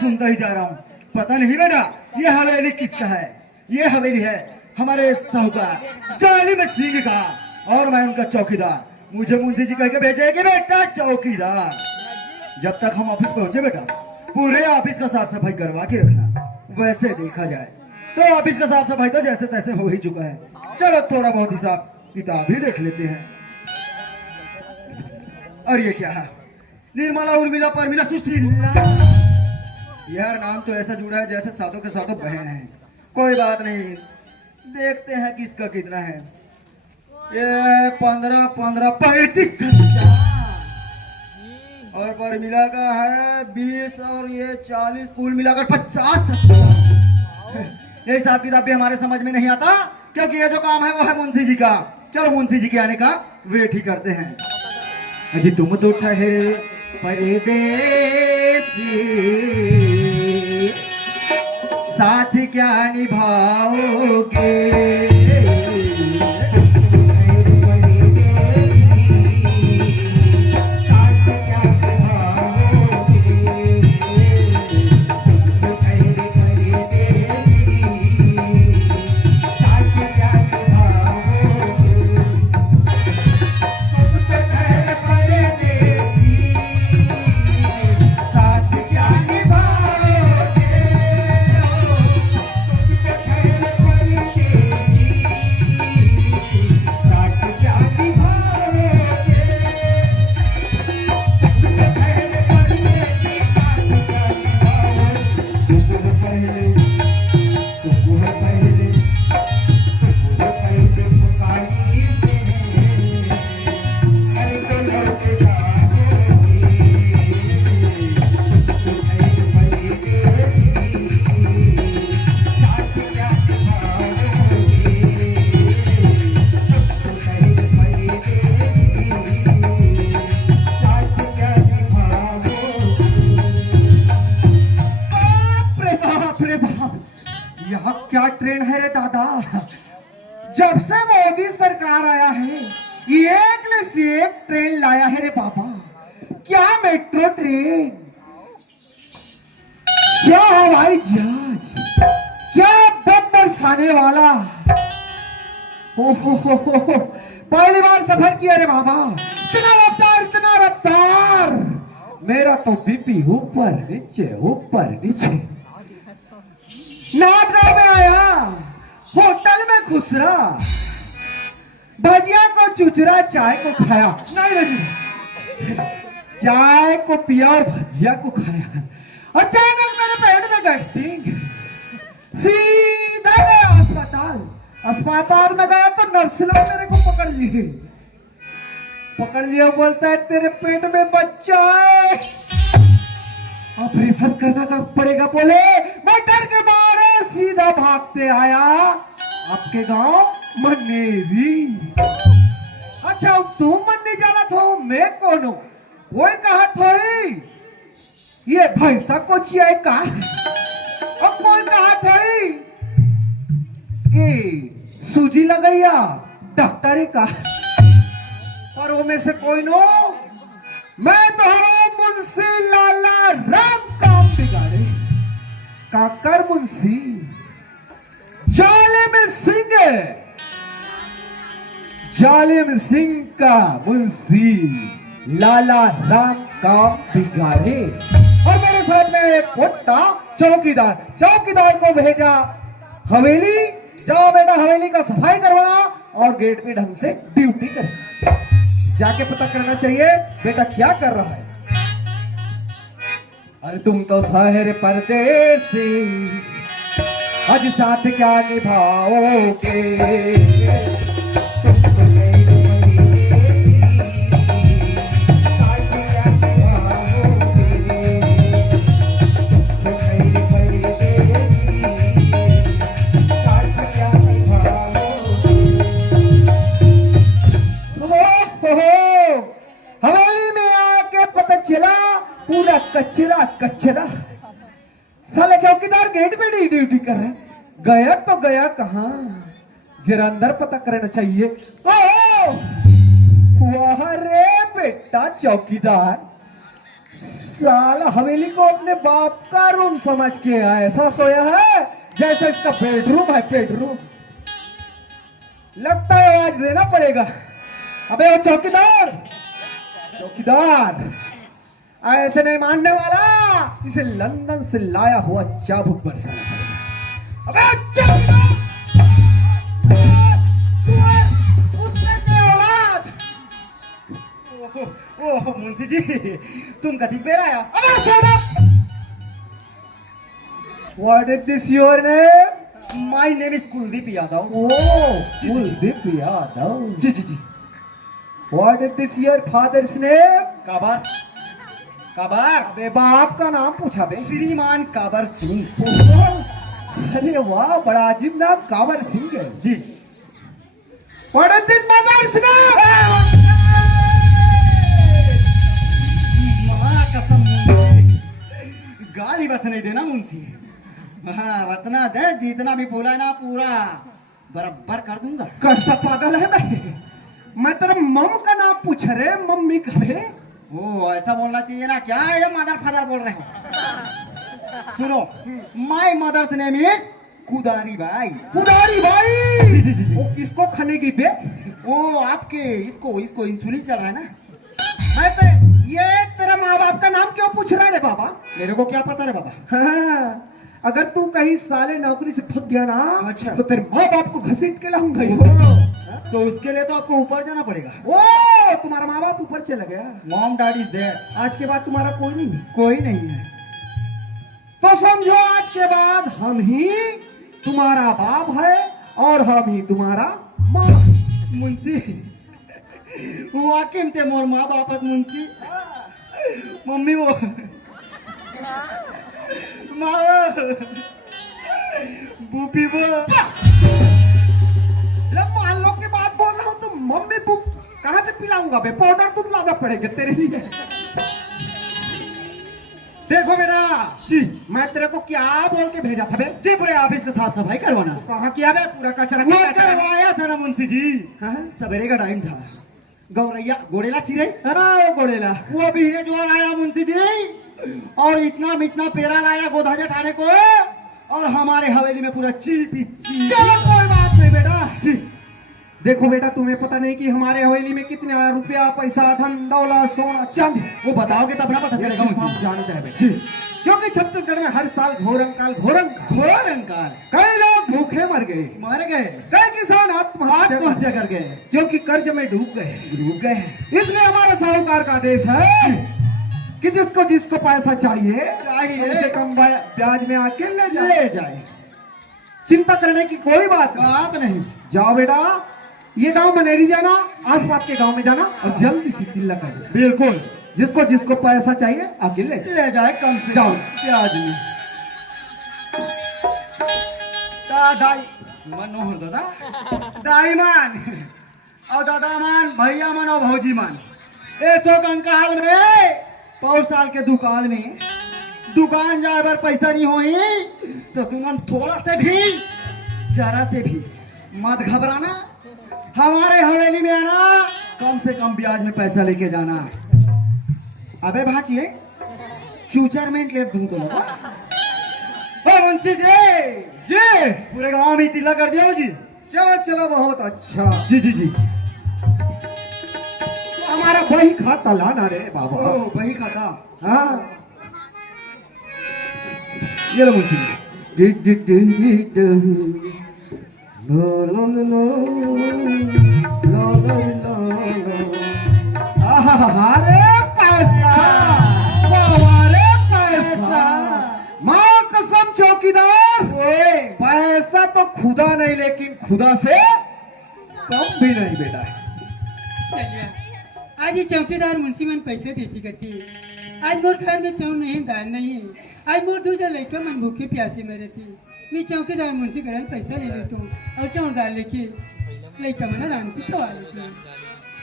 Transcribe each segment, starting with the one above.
सुनता ही जा रहा हूँ। पता नहीं बेटा ये हवेली किसका है? ये हवेली है हमारे साहूकार जालिम सिंह का और मैं उनका चौकीदार। मुझे मुंशी जी कह के भेजे कि बेटा चौकीदार, जब तक हम ऑफिस पहुंचे बेटा पूरे ऑफिस का साफ सफाई करवा के रखना। वैसे देखा जाए तो ऑफिस का साफ सफाई तो जैसे तैसे हो ही चुका है। चलो थोड़ा बहुत हिसाब किताब ही देख लेते हैं। और ये क्या है? निर्मला उर्मिला परमिला सुशीला। यार नाम तो ऐसा जुड़ा है जैसे सातों के सातों बहन हैं। कोई बात नहीं, देखते हैं किसका कितना है। ये 15 15 35 और परमिला का है 20 और ये 40 कुल मिलाकर 50। ये हिसाब किताब भी हमारे समझ में नहीं आता क्योंकि ये जो काम है वो है मुंशी जी का। चलो मुंशी जी के आने का वेट ही करते हैं। अजी तुम तो ठहरे परदेसी, साथ क्या निभाओगे? क्या ट्रेन है रे दादा, जब से मोदी सरकार आया है एक से एक ट्रेन लाया है रे बाबा। क्या मेट्रो ट्रेन, क्या हवाई जहाज, क्या बम बरसाने वाला। हो पहली बार सफर किया रे बाबा। इतना रफ्तार, इतना रफ्तार, मेरा तो बीपी ऊपर नीचे ऊपर नीचे। नाटगांव में आया, होटल में खुसरा, भजिया को चुचरा, चाय को खाया। नहीं, चाय को पिया और भजिया को खाया। अचानक मेरे पेट में गैस्ट्रिक, सीधा गया अस्पताल। अस्पताल में गया तो नर्स लोग मेरे को पकड़ लिया, बोलता है तेरे पेट में बच्चा है, ऑपरेशन करना का पड़ेगा। बोले मैं डर के मारे सीधा भागते आया आपके गांव मनेरी। अच्छा तुम मन्नी जाना था, मैं कौन हूं? कोई कहा था ये भैंसा को चिया का, और कोई कहा था कि सूजी लगैया डॉक्टर का, और वो में से कोई नो, मैं तो मुंशी लाला राम काम बिगाड़े काकर मुंशी जालिम सिंह का मुंशी लाला राम काम बिगाड़े। और मेरे साथ में एक पोटा चौकीदार को भेजा हवेली, जाओ बेटा हवेली का सफाई करवाना और गेट पे ढंग से ड्यूटी करे, जाके पता करना चाहिए बेटा क्या कर रहा है। अरे तुम तो शहर परदेसी, आज साथ क्या निभाओगे, हवेली में आके पता चला पूरा कचरा। साले चौकीदार गेट पे नहीं ड्यूटी कर रहे, गया तो गया कहां, जरा अंदर पता करना चाहिए। वाह रे बेटा चौकीदार, साला हवेली को अपने बाप का रूम समझ के ऐसा सोया है जैसे इसका बेडरूम है, बेडरूम। लगता है आवाज देना पड़ेगा। अबे वो चौकीदार ऐसे नहीं मानने वाला, इसे लंदन से लाया हुआ चाबुक बरसाना पड़ेगा। अबे चौकीदार, ओह मुंशी जी, तुम कथी पे आया? अबे What is this your name? My name is Kuldeep Yadav. Kuldeep Yadav. Ji. What is this your father's name? काबर। अबे बाप का नाम पूछा बे। श्रीमान काबर सिंह। अरे वाह, बड़ा अजीब नाम, काबर सिंह है जी। What is this mother's name? माँ कसम, गाली बस नहीं देना मुंशी। हाँ उतना दे, जितना भी बोला है ना पूरा बराबर कर दूंगा। कैसा पागल है मैं तेरा मम का नाम पूछ रहे, मम्मी का है। ओ ऐसा बोलना चाहिए ना, क्या है ये मदर फादर बोल रहे हो? सुनो, माय मदर्स नेम इज कुदारी भाई। जी। वो किसको खाने की बे? वो आपके इसको इंसुलिन चल रहा है ना। मैं तो ये तेरा माँ बाप का नाम क्यों पूछ रहा है रे बाबा? मेरे को क्या पता रे बाबा। हाँ, अगर तू कहीं साले नौकरी से फंस गया ना, अच्छा, तो तेरे माँ बाप को घसीट के लाऊंगा। तो उसके लिए तो आपको ऊपर जाना पड़ेगा। ओ तुम्हारा माँ बाप ऊपर चला गया? Mom dad is there. आज के बाद तुम्हारा कोई नहीं है। तो समझो आज के बाद हम ही तुम्हारा बाप है और हम ही तुम्हारा माँ। मुंशी वाकिम थे मोर माँ बाप मुंशी। मम्मी वो माँ बूपी वो मान लो के बात बोल रहा हूँ तो मम्मी बुक कहाँ से पिलाऊंगा बे? पाउडर तो लाना पड़ेगा तेरे लिए। देखो बेटा जी, मैं तेरे को क्या बोल के भेजा था बे? जी पूरे ऑफिस का साफ सफाई करवाना। कहाँ किया बे? पूरा कचरा करवाया था ना मुंशी जी। सवेरे का टाइम था, गौरैया गोड़ेला चिरे, गोड़ेला वो भी जो आया मुंशी जी, और इतना पेरा लाया गोधा जठाने को, और हमारे हवेली में पूरा चीपी। चलो कोई बात नहीं बेटा जी। देखो बेटा, तुम्हें पता नहीं कि हमारे हवेली में कितना रुपया पैसा धन दौलत सोना चांदी, वो बताओगे तब ना पता चलेगा। हम जानते हैं बेटा जी, क्योंकि छत्तीसगढ़ में हर साल घोर अंकाल कई लोग भूखे मर गए, कई किसान आत्महत्या कर गए, क्योंकि कर्ज में डूब गए। इसलिए हमारा साहूकार का आदेश है कि जिसको पैसा चाहिए उसे कम ब्याज में आके ले जाए। चिंता करने की कोई बात नहीं। बात नहीं। जाओ बेटा, ये गांव मनेरी जाना, आसपास के गांव में जाना और जल्दी से तिलक कर दो। बिल्कुल। जिसको जिसको पैसा चाहिए आके ले ले जाए कम से जाओ। प्याज में दाई मनोहर दादा दाई मान और दादा मान भैया मान और भौजी मान ऐसो कंकाल में पौर साल के दुकान जाए बार पैसा नहीं होई तो तुमन थोड़ा से भी जरा से भी मत घबराना। हमारे हवेली में आना, कम से कम ब्याज में पैसा लेके जाना। अबे भाचिए चूचरमेंट ले दूं तो लगा। ओ मुंशी जी पूरे गांव में तिलक कर दिया जी। चलो चलो, बहुत अच्छा। जी जी जी। हमारा बही खाता लाना रे बाबा। ओ वही खाता। हाँ, ये लो मुंशी जी। लो लो लो लो लो लो लो। अरे पैसा, अरे पैसा, माँ कसम चौकीदार, पैसा तो खुदा नहीं लेकिन खुदा से कम भी नहीं बेटा। चलिए आज ये चौकीदार मुंशी मन पैसे देती करती। आज मोर घर में चाउर नहीं, दाल नहीं है। आज मोर दूसरा लड़का मन भूखे प्यासे में रहती। मैं चौकीदार मुंशी घर पैसा ले लेता हूँ और चाउर दाल लेके लड़का मन राम की खवा लेती हूँ।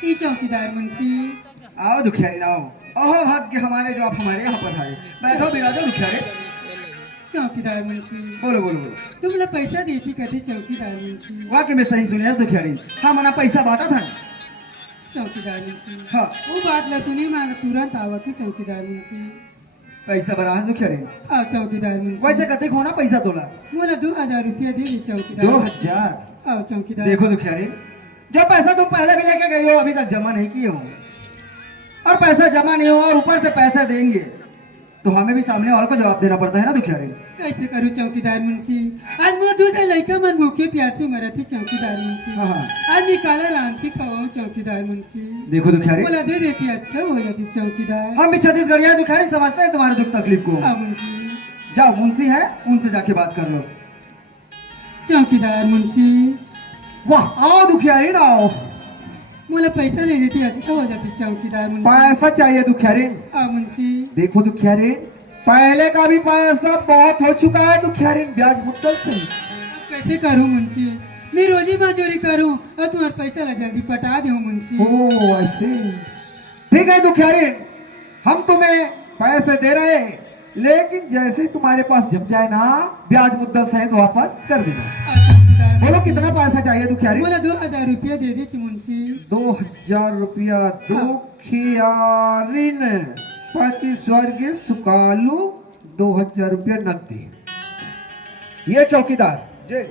ये चौकीदार मुंशी। आओ दुखियारी आओ। ओहो भाग्य हमारे जो आप हमारे यहाँ पर आए। बैठो बिराजो दुखियारी। चौकीदार मुंशी। बोलो बोलो बोलो। तुम लोग पैसा देती करती चौकीदार मुंशी। वाकई में सही सुनिया दुखियारी। हाँ मना पैसा बांटा था। चौकीदार मुंशी। हाँ वो बात ला सुनी मार तुरंत आवा की चौकीदार मुंशी। पैसा बराज दुखियारी। आओ चौकीदार मुंशी। वैसे कते खोना पैसा तोला। मोला 2000 रुपया दे दी चौकीदार। 2000। आओ चौकीदार। देखो दुखियारी, जो पैसा तुम पहले भी लेके गई हो अभी तक जमा नहीं किए हो और पैसा जमा नहीं हो और ऊपर से पैसा देंगे तो हमें भी सामने वालों को जवाब देना पड़ता है ना दुखियारी। कैसे करूँ चौकीदार मुंशी। आज मोर दूसरा लड़का मन भूखे प्यासे मरती चौकीदार मुंशी। हाँ। आज निकाला राम की खवाऊं चौकीदार मुंशी। देखो दुखियारी, बोला दे देती अच्छा हो जाती चौकीदार। हम भी छत्तीसगढ़िया दुखियारी समझते हैं तुम्हारे दुख तकलीफ को। हाँ मुंशी। जाओ मुंशी है उनसे जाके बात कर लो। चौकीदार मुंशी। वाह, आओ दुखियारी ना आओ। बोला पैसा ले देती अच्छा हो जाती चौकीदार मुंशी। पैसा चाहिए दुखियारी। हाँ मुंशी। देखो दुखियारी, पहले का भी पैसा बहुत हो चुका है दुखियारी, ब्याज मुद्दल से। अब कैसे करूँ मुंशी। मैं रोजी मजूरी करूँ और तुम्हारा पैसा ला जल्दी पटा दूँ मुंशी। ओ ऐसे ठीक है दुखियारी, हम तुम्हें पैसे दे रहे हैं लेकिन जैसे ही तुम्हारे पास जम जाए ना ब्याज मुद्दल सहित वापस कर देना। हाँ, चौकीदार बोलो मुंशी। कितना पैसा चाहिए दुखियारी? बोला 2000 रुपया दे दी मुंशी। 2000 रुपया दुखियारी ने पति स्वर्गीय सुकालू 2000 रुपया नकदी। ये चौकीदार जी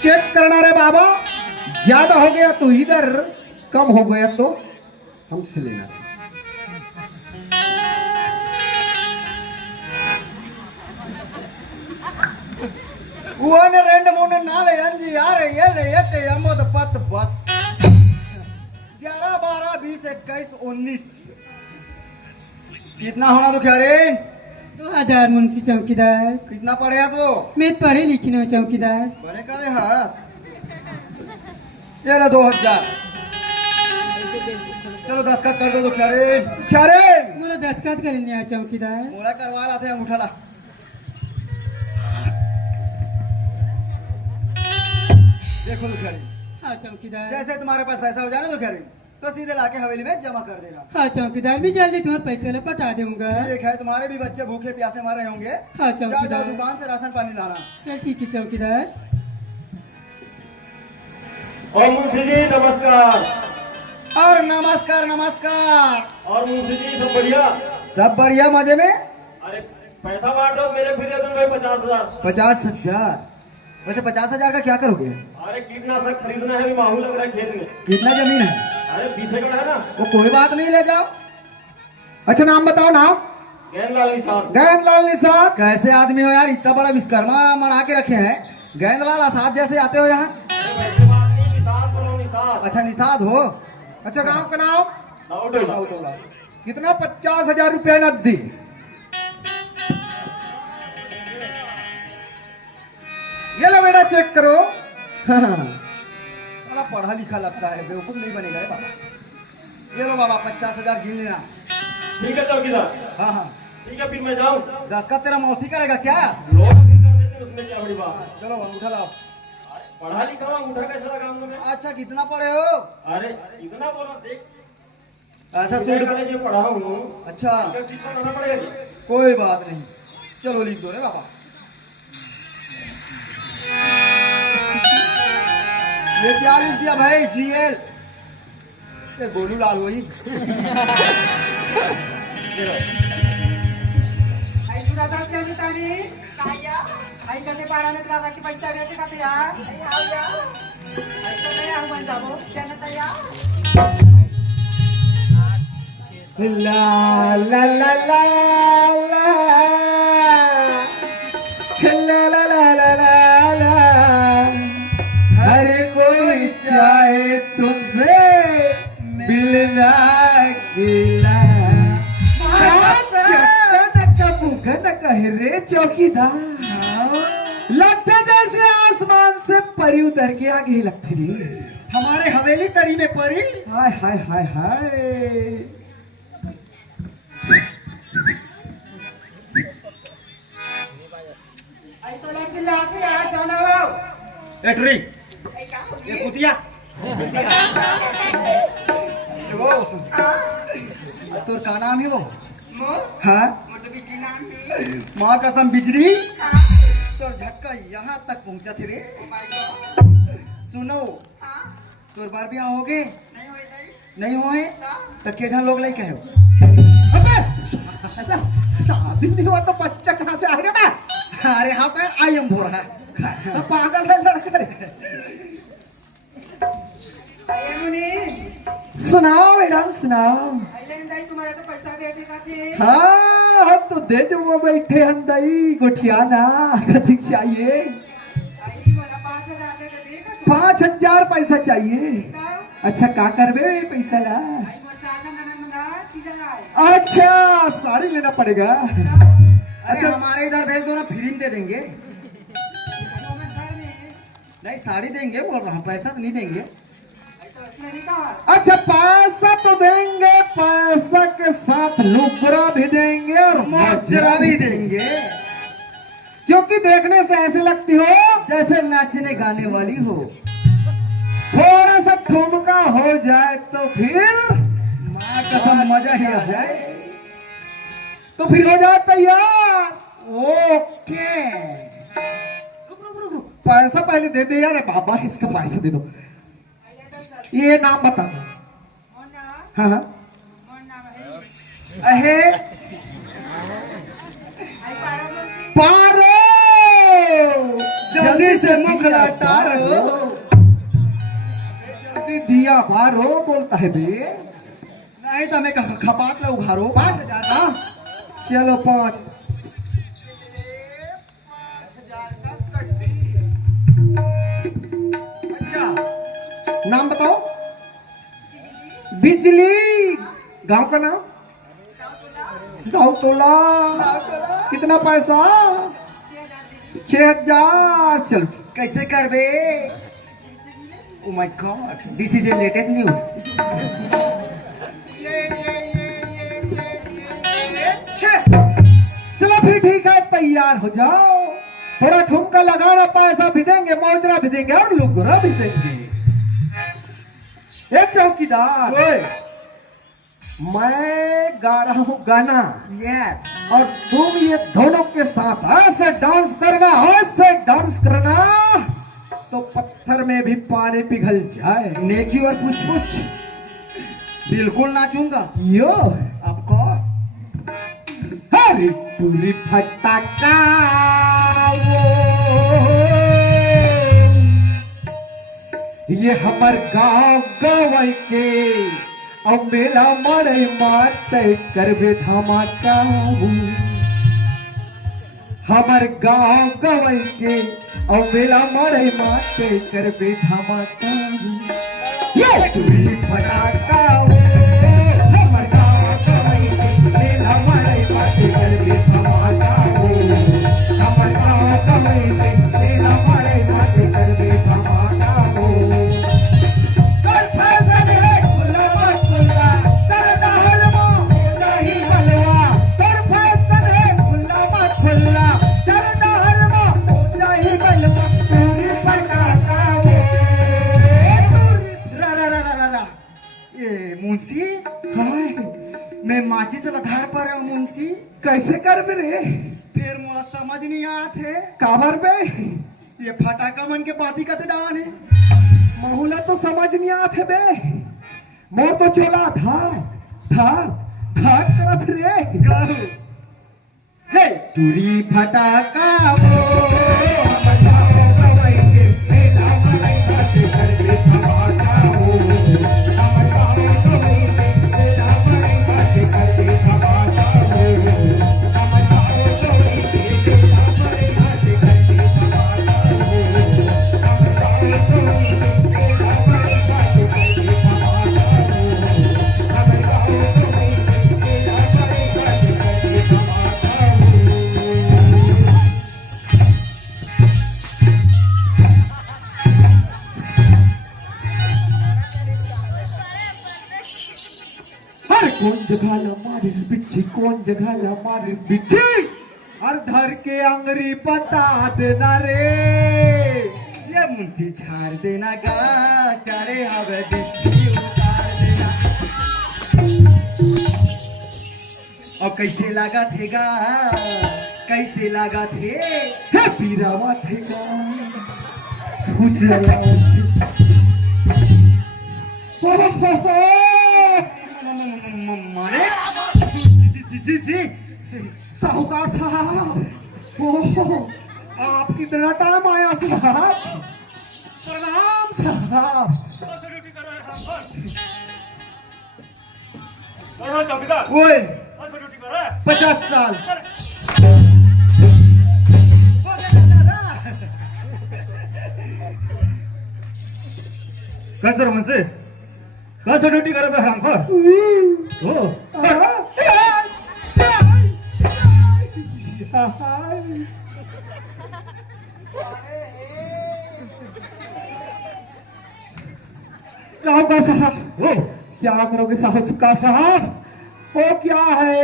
चेक करना रे बाबा, ज्यादा हो गया तो इधर, कम हो गया तो हमसे लेना। वन रेंड मून नाले अंजी यार ये ले एक यमोद पत बस 11 12 20 21 19 कितना होना दुखियारी? 2000 मुंशी चौकीदार। कितना पढ़े हस वो? मैं पढ़े लिखी ना चौकीदार। बड़े करे हस। ये लो 2000। चलो 10 का कर दो दुखियारी। दुखियारी मोला दस्तखत करने आ चौकीदार। मोड़ा करवा लाते हैं अंगूठा ला। देखो दुखियारी, हाँ चौकीदार। जैसे तुम्हारे पास पैसा हो जाए ना दुखियारी तो सीधे लाके हवेली में जमा कर देना। हाँ चौकीदार, मैं जल्दी तुम्हारे पैसे ला पटा दूंगा। ठीक है, तुम्हारे भी बच्चे भूखे प्यासे मर रहे होंगे। हाँ जाओ चौकीदार। जाओ दुकान से राशन पानी लाना। चल ठीक है चौकीदार। और मुंशी जी नमस्कार। और नमस्कार नमस्कार। और मुंशी जी सब बढ़िया? सब बढ़िया मजे में। अरे पैसा बांट दो, मेरे फिर दे दूं भाई 50,000। 50,000? वैसे 50,000 का क्या करोगे? अरे कीटनाशक खरीदना है, अभी माहौल लग रहा है खेत में। कितना जमीन है? अरे 20 एकड़ है ना। वो कोई बात नहीं, ले जाओ। अच्छा नाम बताओ। नाम? गेंदलाल निषाद। गेंदलाल निषाद। कैसे आदमी हो यार, इतना बड़ा विश्वकर्मा मरा के रखे हैं। गेंदलाल आसाद जैसे आते हो यहाँ। अरे वैसे बात नहीं, निषाद बोलो निषाद। अच्छा निषाद हो। अच्छा गांव का नाम? दाऊदोला। कितना? 50,000 रुपया नकदी। ये लो बेटा चेक करो। हाँ, साला पढ़ा लिखा लगता है, बेवकूफ नहीं बनेगा रे बाबा। ये लो बाबा 50,000 गिन लेना। ठीक है चौकीदार। हाँ हाँ, ठीक है फिर मैं जाऊँ। 10 का तेरा मौसी करेगा क्या? लोग भी कर देते हैं, उसमें क्या बड़ी बात है। चलो अंगूठा लाओ। पढ़ा लिखा हुआ अंगूठा कैसे लगाऊंगा मैं? अच्छा कितना पढ़े हो? अरे इतना बोला देख। ऐसा सूट सूट। जो पढ़ा हूँ। अच्छा कितना लाना पड़ेगा जी? कोई बात नहीं, चलो लिख दो रे बाबा। ये क्या लिख दिया भाई? GL। ये गोलू लाल वही। ये लो। ला ला ला ला ला ला ला ला ला ला। हर कोई चाहे तुमसे मिलना गिला। कहे रे चौकीदार, लगता जैसे आसमान से परी उतर के आ गई लगती रे। हमारे हवेली तरी में परी। हाय हाय हाय हाय। एटरी ये कुतिया। वो तोर का नाम है वो? हाँ माँ कसम बिजली तोर झटका यहाँ तक पहुँचा थे रे। सुनो तोर बार ब्याह हो गए? नहीं हो है तो के जहाँ लोग लेके हो? शादी नहीं हुआ तो बच्चा कहाँ से आ गया? मैं अरे हाँ पर आई एम भोर है। सब पागल है लड़का रे। सुनाओ मैडम सुनाओ। हाँ हम तो दे जो बैठे हंदई गोठियाना कथी चाहिए? 5,000 पैसा चाहिए। अच्छा का करबे पैसा ला? अच्छा साड़ी लेना पड़ेगा। अच्छा हमारे इधर भेज दो ना, फ्री में दे देंगे। नहीं साड़ी देंगे बोल रहा हूँ, पैसा तो नहीं देंगे। अच्छा पैसा तो देंगे, पैसा के साथ लुकरा भी देंगे और मोजरा भी देंगे, क्योंकि देखने से ऐसे लगती हो जैसे नाचने गाने वाली हो। थोड़ा सा ठुमका हो जाए तो फिर माँ कसम मजा ही आ जाए। तो फिर हो जाए तैयार। ओके पैसा पहले दे दे यार बाबा, इसका पैसा दे दो। ये नाम बता दो। हाँ हाँ अहे पारो जल्दी से मुख लटारो। जल्दी दिया बारो बोलता है बे। नहीं तो हमें खपाट लो उघारो। 5,000 ना, चलो 5। अच्छा नाम बताओ। बिजली गांव का नाम? गाँव टोला। कितना पैसा? 6,000। चलो कैसे कर बे? Oh my God this is a latest news. चलो फिर ठीक है तैयार हो जाओ। थोड़ा ठुमका लगाना, पैसा भी देंगे, मोजरा भी देंगे और लुगरा भी देंगे। एक चौकीदार मैं गा रहा हूँ गाना यस और तुम ये दोनों के साथ ऐसे डांस करना, ऐसे डांस करना तो पत्थर में भी पानी पिघल जाए। नेकी और पूछ पूछ बिल्कुल नाचूंगा। यो ऑफ कोर्स। हरी पूरी फटाका ये हमर गाँव गवई के अब मेला मड़ई माते करबे धमाका। हमर गाँव गवई के अब मेला मड़ई माते करबे धमाका। ये पूरी फटाका हमर गाँव गवई के मेला मड़ई माते करबे धमाका। हमर गाँव गवई के मेला मड़ई मैं माचिस लधार पर हूँ मुंशी। कैसे कर बे रे? फिर मोला समझ नहीं आत है। काबर बे? ये फटाका मन के बाती का तो डान है। महुला तो समझ नहीं आते बे। मोर तो चला था करत रे। गाओ। हे चूड़ी फटाका वो कौन जगह ला मारिस बिच्छी, कौन जगह ला मारिस बिच्छी, और धर के अंगरी बता देना रे। ये मुंशी झाड़ देना गा चारे हवे बिच्छी उतार देना। और कैसे लगा थे गा, कैसे लगा थे? हे पीरावा थे का कुछ लगा मारे जी साहूकार साहब। ओहो, आप कितना टाइम आया साहब? प्रणाम साहब। चौकीदार ओए ड्यूटी कर रहा है। 50 साल कैसे मुंशी कैसे ड्यूटी कर रहे हमको? ओ साहूकार साहब, ओ क्या करोगे साहूकार साहब? वो क्या है,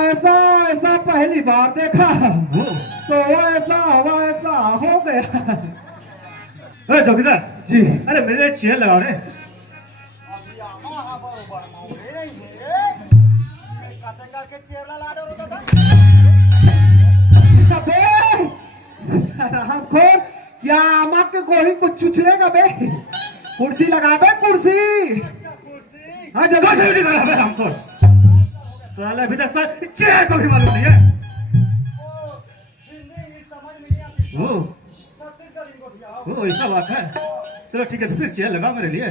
ऐसा ऐसा पहली बार देखा तो ऐसा हो गया। अरे चौकीदार जी अरे मेरे चेयर लगाओ रे। राम खोर, क्या आमा के गोही को चुचरेगा बे? कुर्सी लगा बे कुर्सी। हाँ जगह ड्यूटी कर रहा है हमको। साला अभी तक साल चेयर को भी मालूम नहीं है। ओ ऐसा बात है। चलो ठीक है फिर चेयर लगा मेरे लिए।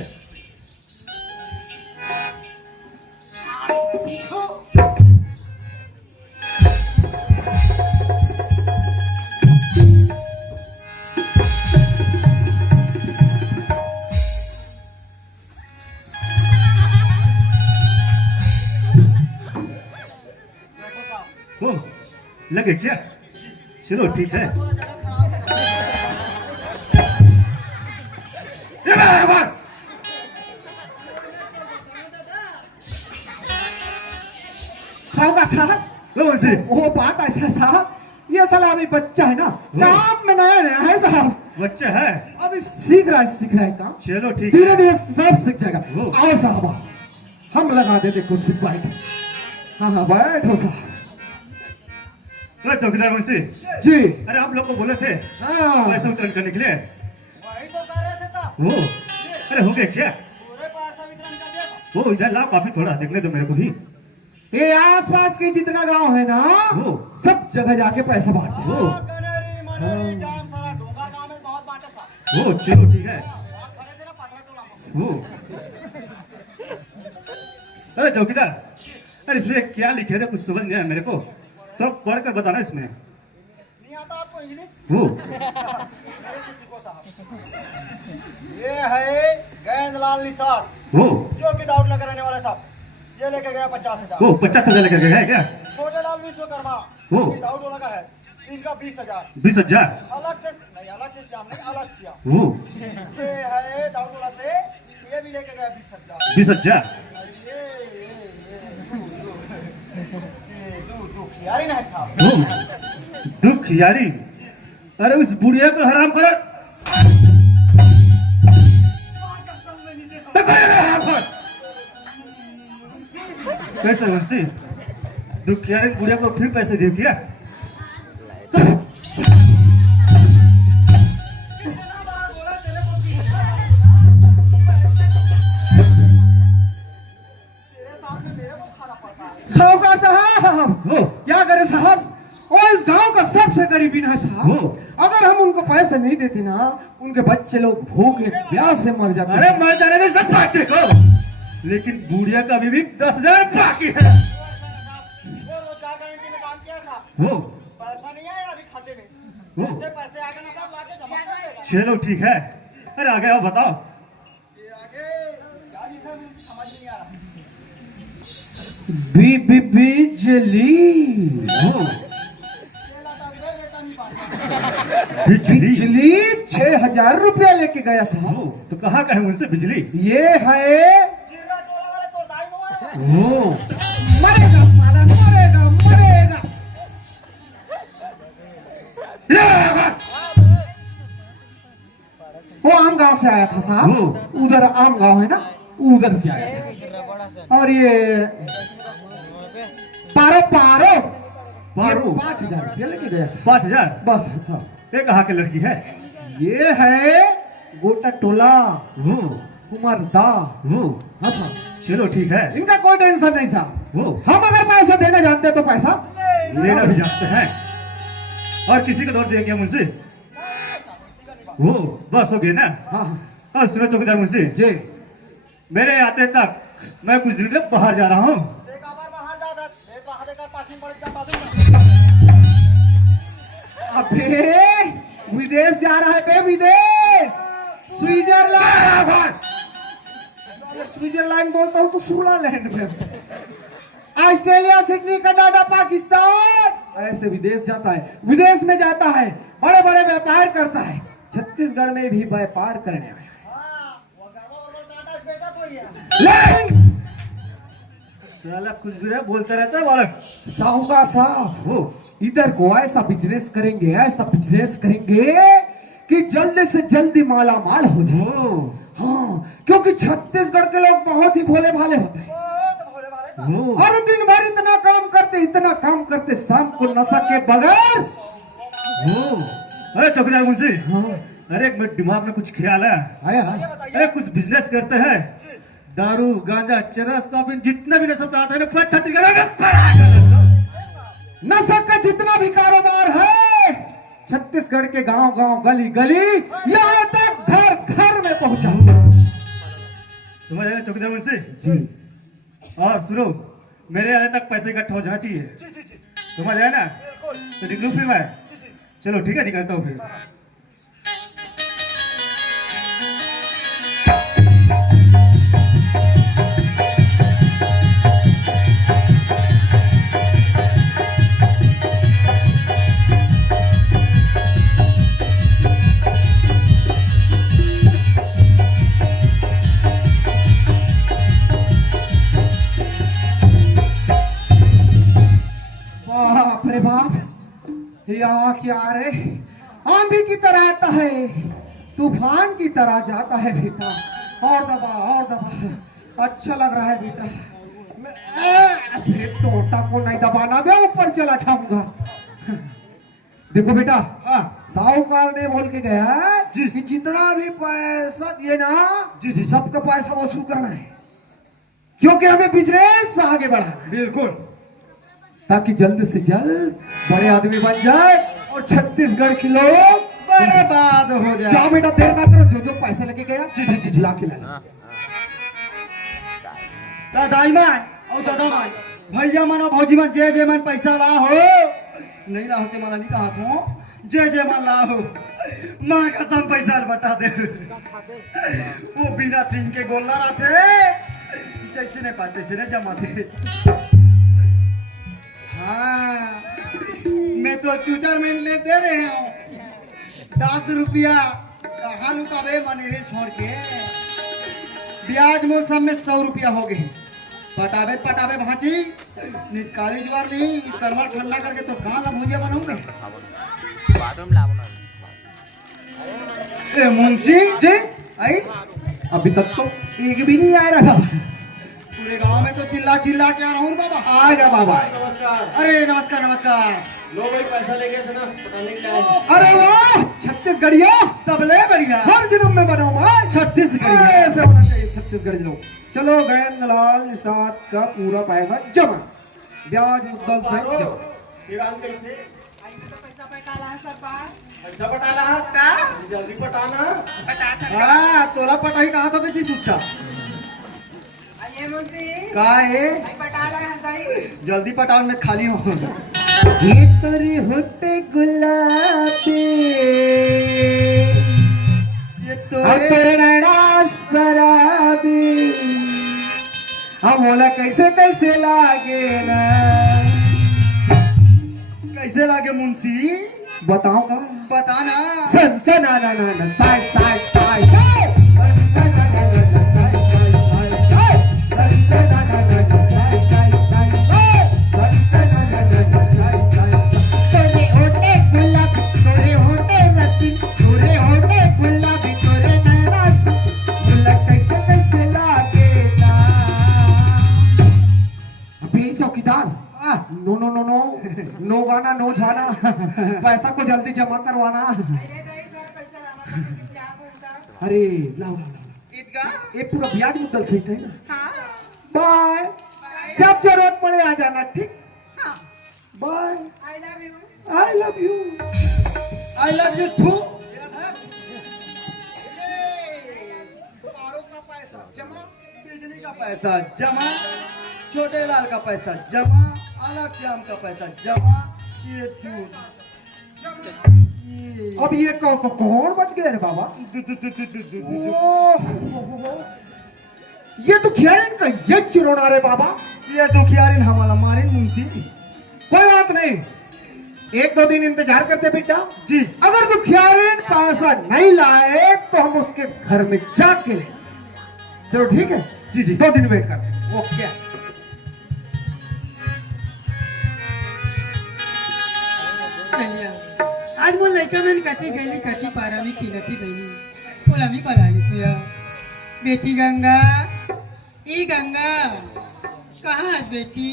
ओ लगे क्या? चलो ठीक है। साहब साहब, मुंशी वो बात ऐसा साहब, ये साला अभी बच्चा है ना, काम में नया नया है साहब, बच्चा है अभी सीख रहा है काम। चलो ठीक धीरे है। धीरे सब सीख जाएगा। वो। आओ साहब, हम लगा देते कुर्सी बैठ। हाँ हाँ बैठो साहब। अरे चौकीदार मुंशी जी अरे आप लोग को बोले थे हाँ पैसा वितरण करने के लिए। वही तो कर रहे थे साहब। वो अरे हो गया क्या? पूरे पैसा वितरण कर दिया था। वो इधर लाओ काफी थोड़ा देखने दो मेरे को भी। ये आसपास के जितना गांव है ना, वो। सब जगह जाके पैसा बांटते हैं। वो कनेरी मनेरी जाम सारा डोंगा गांव में बहुत बांटे साहब। वो चलो ठीक है। आप खड़े थे ना पत्थर टोला में। वो अरे चौकीदार अरे इसमें क्या लिखे रे कुछ समझ नहीं आया मेरे को, तो पढ़ कर बताना इसमें। नहीं आता आपको इंग्लिश? वो मेरे से सीखो साहब। ये है गेंदलाल निषाद वो जो कि दाऊद लगा रहने वाला साहब। ये लेके गया 50,000। वो 50,000 लेकर गया है क्या? छोटे लाल विश्वकर्मा वो। ये दाऊद वाला का है, इनका 20,000। 20,000 अलग से नहीं, अलग से श्याम नहीं, अलग से श्याम। वो ये है दाऊद वाला से, ये भी लेके गया 20,000। 20,000 यारी ना है साहब। वो दुख यारी। अरे उस बुढ़िया को हराम कर कैसे मुंशी दुखियारी बुढ़िया को फिर पैसे दे दिया? साहूकार साहब वो क्या करे साहब, वो इस गांव का सबसे गरीबी है साहब। वो अगर हम उनको पैसे नहीं देते ना, उनके बच्चे लोग भूखे प्यास से मर जाते। अरे मर जाने दे सब बच्चे को, लेकिन बुढ़िया का अभी भी 10,000 बाकी है। वो पैसा नहीं आया अभी खाते में, वो पैसे आ गए ना सब लाके जमा कर देगा। चलो ठीक है। अरे आगे आओ बताओ। ये आगे क्या लिखा है मुझे समझ नहीं आ रहा। बिजली वो बिजली बिजली 6,000 रुपया लेके गया साहब। वो तो कहाँ का है उनसे बिजली? ये है वो मरेगा साला, मरेगा मरेगा। वो आम गांव से आया था साहब, उधर आम गांव है ना, उधर से आया था। और ये पारो पारो पारो 5,000 रुपया लेके गया साहब। 5,000? बस साहब। ये कहाँ की लड़की है? ये है गोटा टोला वो कुमार दा। वो हाँ साहब, चलो ठीक है। इनका कोई टेंशन नहीं साहब। वो हम अगर पैसा देना जानते तो पैसा लेना भी जानते हैं। और किसी को दौड़ देंगे मुंशी? वो बस हो गई ना? हाँ हाँ और सुनो चौकीदार मुंशी जी, मेरे आते तक मैं कुछ दिन के लिए बाहर जा रहा हूँ। अबे विदेश जा रहा है बे, विदेश, स्विट्जरलैंड। स्विट्जरलैंड बोलता हूँ तो सुलालैंड में, ऑस्ट्रेलिया, सिडनी, कनाडा, पाकिस्तान, ऐसे विदेश जाता है। विदेश में जाता है, बड़े बड़े व्यापार करता है। छत्तीसगढ़ में भी व्यापार करने आया है। लेकिन साला कुछ भी बोलता रहता है बालक। साहूकार साहब, वो इधर को ऐसा बिजनेस करेंगे, ऐसा बिजनेस करेंगे कि जल्दी से जल्दी माला माल हो जाए। वो हाँ, क्योंकि छत्तीसगढ़ के लोग बहुत ही भोले भाले होते हैं। वो और दिन भर इतना काम करते, इतना काम करते, शाम को नशा के बगैर। वो अरे चौकीदार मुंशी, हाँ अरे एक मेरे दिमाग में कुछ ख्याल है। आया आया। अरे कुछ बिजनेस करते हैं, दारू गांजा चरस कॉफी जितना भी नशा आता है ना पूरा छत्तीसगढ़ में नशा का जितना भी कारोबार है, छत्तीसगढ़ के गांव गांव, गली गली, यहाँ तक घर घर में पहुंचा। समझ आए ना चौकीदार मुंशी? जी और सुनो, मेरे आने तक पैसे इकट्ठा हो जाना चाहिए। समझ आया ना? तो निकलूं फिर मैं? चलो ठीक है, निकलता हूँ फिर। बाप रे बाप, या क्या रे, आंधी की तरह आता है, तूफान की तरह जाता है बेटा। और दबा और दबा, अच्छा लग रहा है बेटा। टोटा को नहीं दबाना, मैं ऊपर चला जाऊंगा। देखो बेटा, साहूकार ने बोल के गया कि जितना भी पैसा दिए ना, जी जी सबका पैसा वसूल करना है, क्योंकि हमें बिजनेस आगे बढ़ाना है। बिल्कुल, ताकि जल्द से जल्द बड़े आदमी बन जाए और छत्तीसगढ़ के लोग बर्बाद हो जाए। जाओ बेटा, देर ना करो, जो जो पैसा लेके गया जी जी जी ला के ला। दादाई मान और दादा मान, भैया मन और भौजी मन, जय जय मन पैसा ला हो, नहीं ला होते मला नहीं कहा था, जय जय मन ला हो, माँ कसम पैसा बटा दे। वो बिना सिंह के गोला रहते, जैसे नहीं पाते से नहीं जमाते। हाँ, मैं तो चूचरमेंट ले दे रहे हूँ 10 रुपया, कहाँ लुकावे मनेरे छोड़ के। ब्याज मोल सब में 100 रुपया हो गए। पटावे पटावे भांची, निकाली जुआर नहीं, इस कलमर ठंडा करके तो कहाँ ला भुजिया बनाऊंगे। मुंशी जी आइस अभी तक तो एक भी नहीं आ रहा। पूरे गांव में तो चिल्ला चिल्ला क्या रहूं बाबा। आ जा बाबा। अरे नमस्कार नमस्कार। लो भाई पैसा लेके थे ना पटाने के लिए। अरे वाह, छत्तीसगढ़िया सबले बढ़िया। हर जन्म में बनो मैं छत्तीसगढ़िया। ऐसे होना चाहिए छत्तीसगढ़ी लोग। चलो गैंदलाल निषाद का पूरा पैसा जमा, ब्याज मुद्दल से जमा। ये काम कैसे? पैसा पटाला है का? जल्दी पटाना। हाँ तोरा पटाई कहाँ था बेची सुट्टा का है? जल्दी पटाओ में खाली हो। ये तोरी होटे गुलाबी, ये अब तेरे नैना शराबी, हम बोला कैसे कैसे लागे ना, कैसे लागे मुंशी? बताओ का बताना। सन सन ना ना ना ना साइ साइ साइ साइ सन सन ना ना ना साइ साइ साइ साइ सन सन ना ना ना साइ साइ साइ साइ सन सन ना ना ना साइ साइ तोरे होटे गुलाबी तोरे होटे रसी तोरे होटे गुलाबी तोरे नैना गुला कैसे कैसे लागे ना। अभी चौकीदार no no no no no गाना नो जाना, पैसा को जल्दी जमा करवाना। अरे लाओ लाओ लाओ, ये पूरा ब्याज मुद्दल सही है ना। बाय, जब जरूरत पड़े आ जाना, ठीक? Bye, I love you, I love you too. बिजली का पैसा जमा, छोटे लाल का पैसा जमा, अलग श्याम का पैसा जमा, ये क्यों? अब ये कौन बच गए रे बाबा? ये तो खियारिन का ये चिरोना रे बाबा। ये दुखियारिन हमारा मारिन मुंशी। कोई बात नहीं, एक दो दिन इंतजार करते बेटा जी। अगर दुखियारिन पैसा नहीं लाए तो हम उसके घर में जाके ले। चलो ठीक है जी जी। 2 दिन वेट करते हैं। ओके। चलिया आज मोर लड़का मन कटी गई कटी पारा में खिलती नहीं बोला मी पला लिया बेटी गंगा ई गंगा कहाँ आज बेटी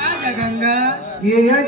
आ जा गंगा ये